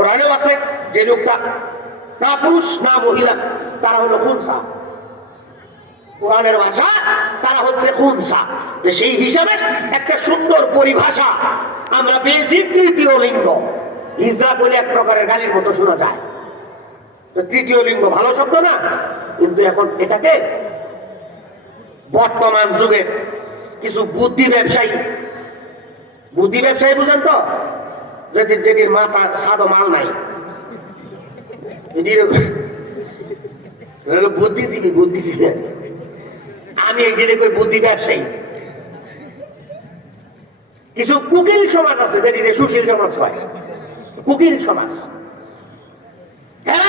কোরআনেও আছে যে লোকটা না পুরুষ, না মহিলা, তারা হলো খুনসা। কোরআনের ভাষা, তারা হচ্ছে খুনসা। সেই হিসাবে একটা সুন্দর পরিভাষা আমরা পেয়েছি তৃতীয় লিঙ্গ। হিজরা বলে এক প্রকারের গালির মতো শোনা যায়। তো তৃতীয় লিঙ্গ ভালো শব্দ না? কিন্তু এখন এটাকে বর্তমান যুগে কিছু বুদ্ধি ব্যবসায়ী বুদ্ধি ব্যবসায়ী বুঝেন তো? যেটির যেটির মাথা সাদো মাল নাই। বুদ্ধিজীবী বুদ্ধিজীবী। আমি একদিনে কই বুদ্ধি ব্যবসায়ী। কিছু কুকিল সমাজ আছে যেটিতে সুশীল সমাজ হয়। কুকিল সমাজ।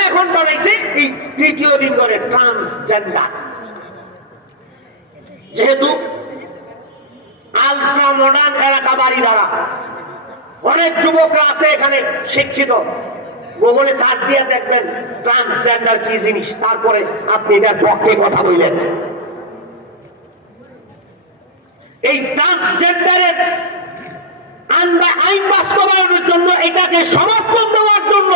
এখন বানাইছে এই তৃতীয় লিঙ্গরে ট্রান্সজেন্ডার যেহেতু আলট্রা মডার্ন এলাকা বাড়ি দ্বারা অনেক যুবকরা আছে এখানে, শিক্ষিত। গুগলে সার্চ দিয়ে দেখবেন ট্রান্সজেন্ডার কি জিনিস? তারপরে আপনি এটার পক্ষে কথা বললেন এই ট্রান্সজেন্ডারের আইন বাস্তবায়নের জন্য, এটাকে সমর্থন দেওয়ার জন্য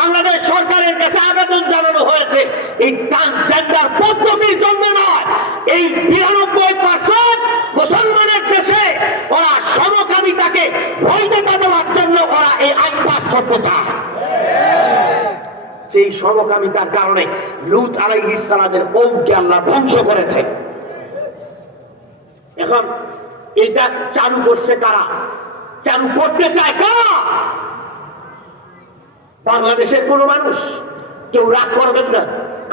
বাংলাদেশ সরকারের কাছে আবেদন জানানো হয়েছে। এই ট্রান্সজেন্ডার পদ্ধতির জন্য নয়, এই বিরানব্বই পার্সেন্ট মুসলমানের দেশে ওরা সমকামিতাকে বৈধতা দেওয়ার জন্য ওরা এই পাস সেই সমকামিতার কারণে লুত আলাই ইসলামের ধ্বংস করেছে। এখন এটা চালু করছে কারা? চালু করতে চায় কারা? বাংলাদেশের কোন মানুষ। কেউ রাগ করবেন না।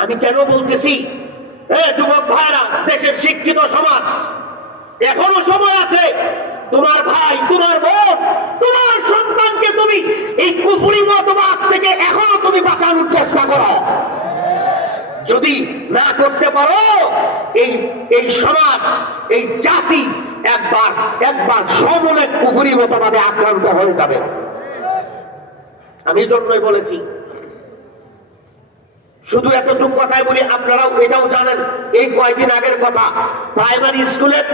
আমি কেন বলতেছি? যুবক ভাইরা, দেশের শিক্ষিত সমাজ, এখনও সময় আছে। তোমার ভাই, তোমার বোন, তোমার সন্তানকে তুমি কুপুরি মতবাদ থেকে এখনও তুমি বাঁচানোর চেষ্টা করো। যদি না করতে পারো, এই এই সমাজ, এই জাতি একবার একবার সমূলে কুকুরি মতভাবে আক্রান্ত হয়ে যাবে। আমি জন্যই বলেছি, শুধু এতটুকু কথাই বলি, আপনারাও এটাও জানেন, এই কয়েকদিন আগের কথা, প্রাইমারি স্কুলের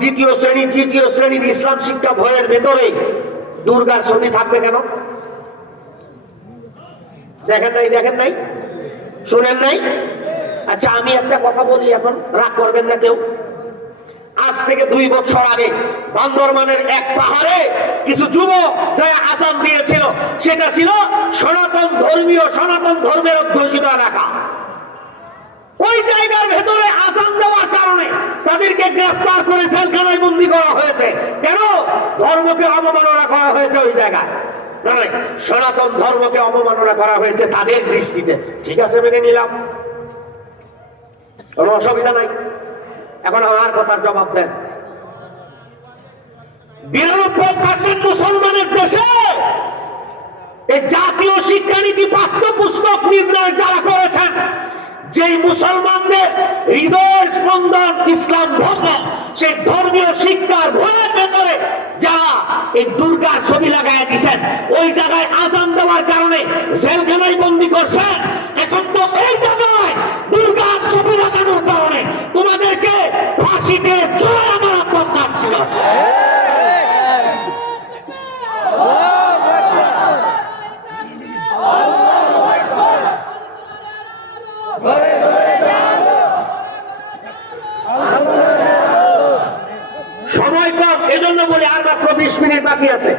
দ্বিতীয় শ্রেণি, তৃতীয় শ্রেণির ইসলাম শিক্ষা ভয়ের ভেতরে দুর্গার ছবি থাকবে কেন? দেখেন নাই দেখেন নাই? শুনেন নাই? আচ্ছা আমি একটা কথা বলি এখন, রাগ করবেন না কেউ। আজ থেকে দুই বছর আগে বান্দরবানের এক পাহাড়ে কিছু যুবক যারা আসাম দিয়েছিল, সেটা ছিল সনাতন ধর্মীয়, সনাতন ধর্মের অধ্যুষিত এলাকা। ওই জায়গার ভেতরে আসাম দেওয়ার কারণে তাদেরকে গ্রেফতার করে সেলখানায় বন্দি করা হয়েছে। কেন? ধর্মকে অবমাননা করা হয়েছে ওই জায়গায়। না, না, সনাতন ধর্মকে অবমাননা করা হয়েছে তাদের দৃষ্টিতে। ঠিক আছে মেনে নিলাম। কোনো অসুবিধা নাই। এখন আমার কথার জবাব দেন। মুসলমানের দেশে এই জাতীয় শিক্ষানীতি নির্ণয় যারা করেছেন যেই মুসলমানদের হৃদয় স্পন্দন ইসলাম ধর্ম সেই ধর্মীয় শিক্ষার ভয়ের ভেতরে যারা এই দুর্গার ছবি দিচ্ছেন ওই জায়গায় আজান দেওয়ার কারণে জেলখানায় বন্দি করছেন এখন তো এই জায়গায় দুর্গার ছবি লাগানোর কারণে তোমাদেরকে ফাঁসিতে জোড়া মারা দরকার ছিল। সময় কম, এজন্য বলি আর মাত্র বিশ মিনিট বাকি আছে।